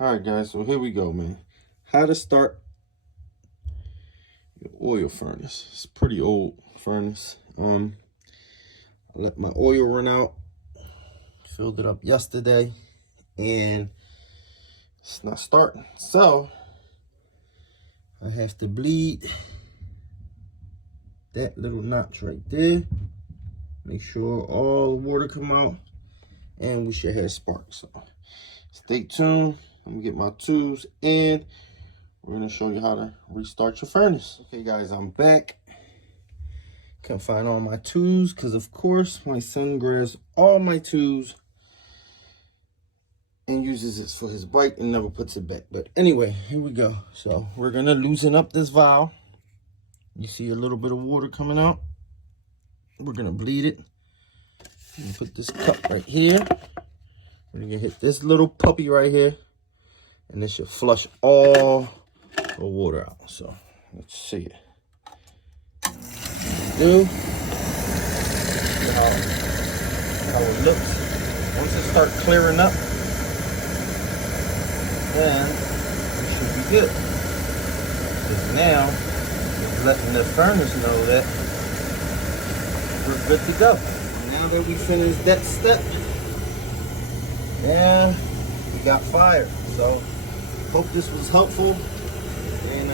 All right, guys, so here we go, man. How to start your oil furnace. It's a pretty old furnace. I let my oil run out. Filled it up yesterday, and it's not starting. So I have to bleed that little notch right there. Make sure all the water come out, and we should have sparks. So stay tuned. Let me get my tools, and we're gonna show you how to restart your furnace. Okay, guys, I'm back. Can't find all my tools because, of course, my son grabs all my tools and uses it for his bike and never puts it back. But anyway, here we go. So we're gonna loosen up this valve. You see a little bit of water coming out. We're gonna bleed it. And put this cup right here. We're gonna hit this little puppy right here, and this should flush all the water out. So let's see it. Do how it looks. Once it starts clearing up, then it should be good. Because now it's letting the furnace know that we're good to go. Now that we finished that step, and we got fire. So hope this was helpful. And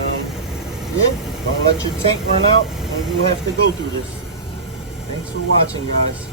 yeah, don't let your tank run out when you have to go through this. Thanks for watching, guys.